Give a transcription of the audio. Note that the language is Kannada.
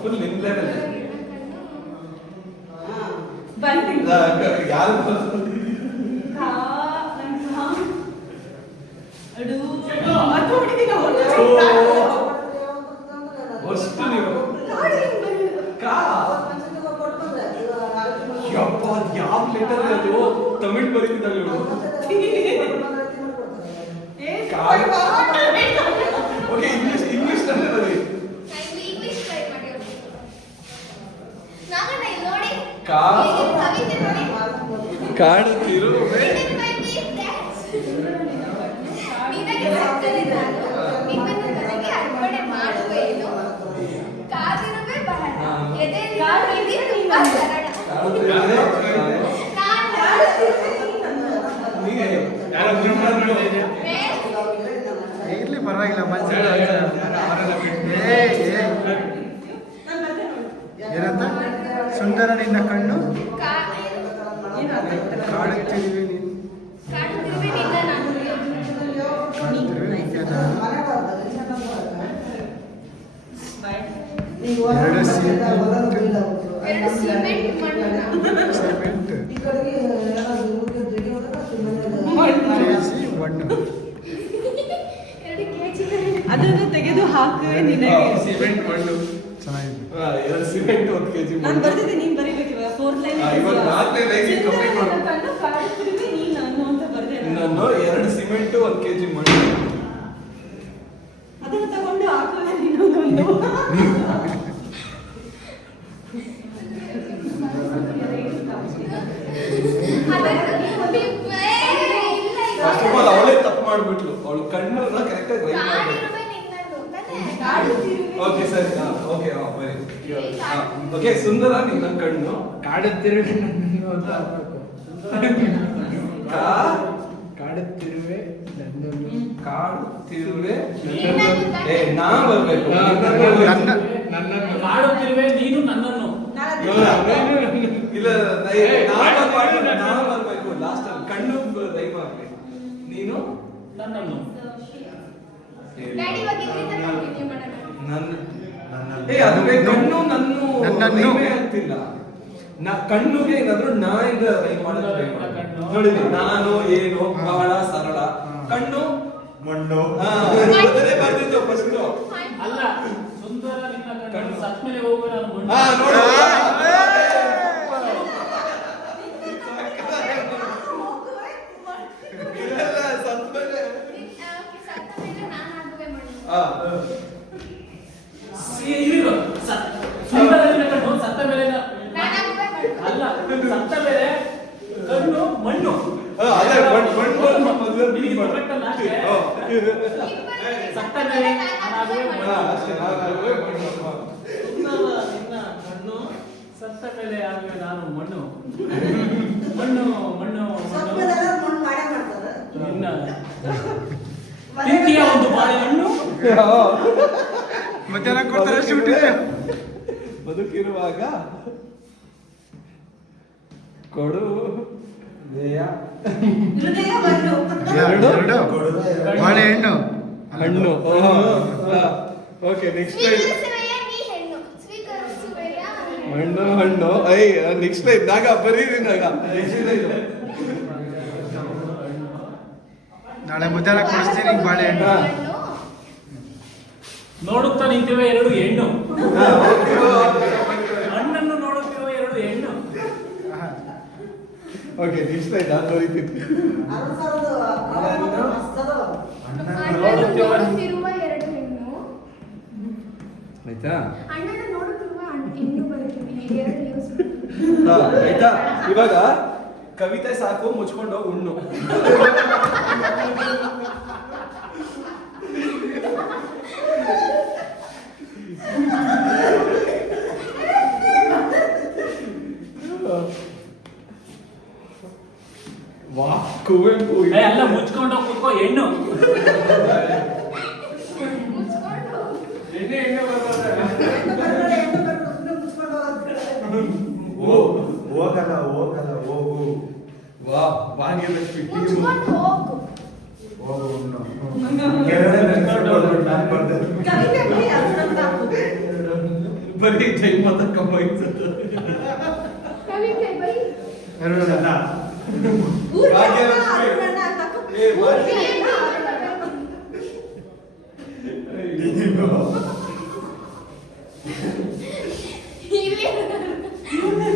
ಫುಲ್ ನಿಮ್ ಲೆವೆಲ್ ಯಾರು ಅಷ್ಟು ನೀವು ಯಾವ ಲೆಟರ್ ಅದು ತಮಿಳ್ ಬರೀತಿದ್ದಲ್ಲ ಓಕೆ ಇಂಗ್ಲಿಷ್ ನಲ್ಲಿ ಬರೀ ಕಾಡುತ್ತಿರುವೆ ಇರ್ಲಿ ಪರವಾಗಿಲ್ಲ ಏನಂತ ಸುಂದರ ನಿನ್ನ ಕಣ್ಣು ಕಾಡುತ್ತಿರುವೆ ಅದನ್ನು ತೆಗೆದು ಹಾಕುವೆ ನಿನಗೆ ಸಿಮೆಂಟ್ ಮಣ್ಣು ಚೆನ್ನಾಗಿದೆ. ಸಿಮೆಂಟ್ 1 kg ನಾನು ಬರ್ತಿದ್ದೆ, ನೀನು ಬರೀಬೇಕು ಇವಾಗ 4th ಲೈನ್. ಇವಾಗ 4ನೇ ಲೈನ್ ಕಂಪ್ಲೀಟ್ ಮಾಡು. ಕಾಡುತ್ತಿರುವೆ ನೀನು ನಾನು ಅಂತ ಬರ್ದೆ ನಾನು 2 ಸಿಮೆಂಟ್ 1 kg ಮಣ್ಣು ಅದನ್ನು ತಗೊಂಡು ಹಾಕುವೆ ನಿನಗೊಂದು. ಫಸ್ಟ್ ಆಫ್ ಆಲ್ ಅವಳೇ ತಪ್ಪು ಮಾಡ್ಬಿಟ್ಲು. ಅವಳು ಕಣ್ಣನ್ನ ಕರೆಕ್ಟ್ ಆಗಿ ರೈಟ್ ಮಾಡ್ಬೇಕು. ಓಕೆ ಸರಿ ಓಕೆ ಬರಿ ಓಕೆ ಸುಂದರ ನಿನ್ನ ಕಣ್ಣು ಕಾಡುತ್ತಿರುವೆ ನನ್ನನ್ನು ಅಂತ ಹಾಕ್ಬೇಕು. ಕಾಡುತ್ತಿರುವೆ ನನ್ನನ್ನು ಕಾಡುತ್ತಿರುವೆ ನಾ ಬರ್ಬೇಕು ನನ್ನನ್ನು ಕಾಡುತ್ತಿರುವೆ ನೀನು ನನ್ನನ್ನು. ಇಲ್ಲ ನಾ ಬರ್ಬೇಕು ಲಾಸ್ಟ್ ಅಲ್ಲಿ ಕಣ್ಣು ರೈಮ್ ಆಗ್ಲಿ. ನೀನು ನನ್ನನ್ನು ಅದುವೇ ಕಣ್ಣು ನನ್ನು ನನ್ನನ್ನು ಆಗ್ತಿಲ್ಲ. ಕಣ್ಣುಗೆ ಏನಾದ್ರು ನಾ ಇಂದ ರೈಮ್ ಮಾಡೋದು ನೋಡಿ. ನಾನು ಏನು ಬಹಳ ಸರಳ. ಕಣ್ಣು ಮಣ್ಣು ಬರ್ತಿತ್ತು ಫಸ್ಟ್. ಅಲ್ಲ, ಸುಂದರ ನಿನ್ನ ಕಣ್ಣು ಸತ್ ಮೇಲೆ ಹೋಗುವ ನಾನು ಮಣ್ಣು. ನೋಡು ಸುಂದರ ನಿನ್ನ ಕಣ್ಣು ಸತ್ತ ಮೇಲೆ ಅಲ್ಲ, ಸತ್ತ ಮೇಲೆ ಕಣ್ಣು ಮಣ್ಣು. ಸತ್ತ ಮೇಲೆ ನಾನಾಗುವೆ ಮಣ್ಣು. ಸುಂದರ ನಿನ್ನ ಕಣ್ಣು ಸತ್ತ ಮೇಲೆ ಆಗುವೆ ನಾನು ಮಣ್ಣು. ಮಣ್ಣು ಮಣ್ಣು ನಿನ್ನ ಪ್ರೀತಿಯ ಒಂದು ಬಾಳೆಹಣ್ಣು. ಮಧ್ಯಾಹ್ನ ಕೊಡ್ತಾರೆ ಶೂಟಿಂಗ್. ಬದುಕಿರುವಾಗ ಕೊಡು ಎರಡು ಬಾಳೆಹಣ್ಣು ಹಣ್ಣು. ಓಕೆ ನೆಕ್ಸ್ಟ್ ಹಣ್ಣು ಹಣ್ಣು ನೆಕ್ಸ್ಟ್ ಲೈನ್ ನಾಗ ಬರೀರಿ ನಾಗ. ನಾಳೆ ಮಧ್ಯಾಹ್ನ ಕೊಡಿಸ್ತೀನಿ ಬಾಳೆಹಣ್ಣು. ನೋಡುತ್ತಾ ನಿಂತಿರುವ 2 ಹೆಣ್ಣು. ಹಣ್ಣನ್ನು ನೋಡುತ್ತಿರುವ 2 ಹೆಣ್ಣು. ಓಕೆ ನೆಕ್ಸ್ಟ್ ಲೈನ್ ನಾನು ಬರೀತೀನಿ. ನೋಡುತ್ತಿರುವ 2 ಹೆಣ್ಣು. ಆಯ್ತಾ ಅಣ್ಣನ ನೋಡುತ್ತಿರುವ ಹೆಣ್ಣು ಬರುತ್ತಿದೆ. 2 ಯೂಸ್. ಆಯ್ತಾ ಇವಾಗ ಕವಿತೆ ಸಾಕು, ಮುಚ್ಕೊಂಡು ಉಣ್ಣು. ವಾ ಕುವೆಂಪು ಅಲ್ಲ, ಮುಚ್ಕೊಂಡು ಕೂತ್ಕೋ ಹೆಣ್ಣು. ಹೋಗಲ್ಲ ಹೋಗಲ್ಲ ಹೋಗು. ವಾ ಭಾಗ್ಯಲಕ್ಷ್ಮಿ ಮುಚ್ಕೊಂಡು ಹೋಗು. ಹೋಗು ಉಣ್ಣು. ಕವಿತೆ ಬರೀ ಅರ್ಥ ಬರೀ ಜೈಮತ ಕಂಬೈನ್ಸ್ ಕವಿತೆ ಬರೀ ಅರುಣ ಊರ್ ಭಾಗ್ಯಲಕ್ಷ್ಮಿ. ಅರುಣಣ್ಣ ಸಾಕು. ಏ, ಊರ್ಗೆ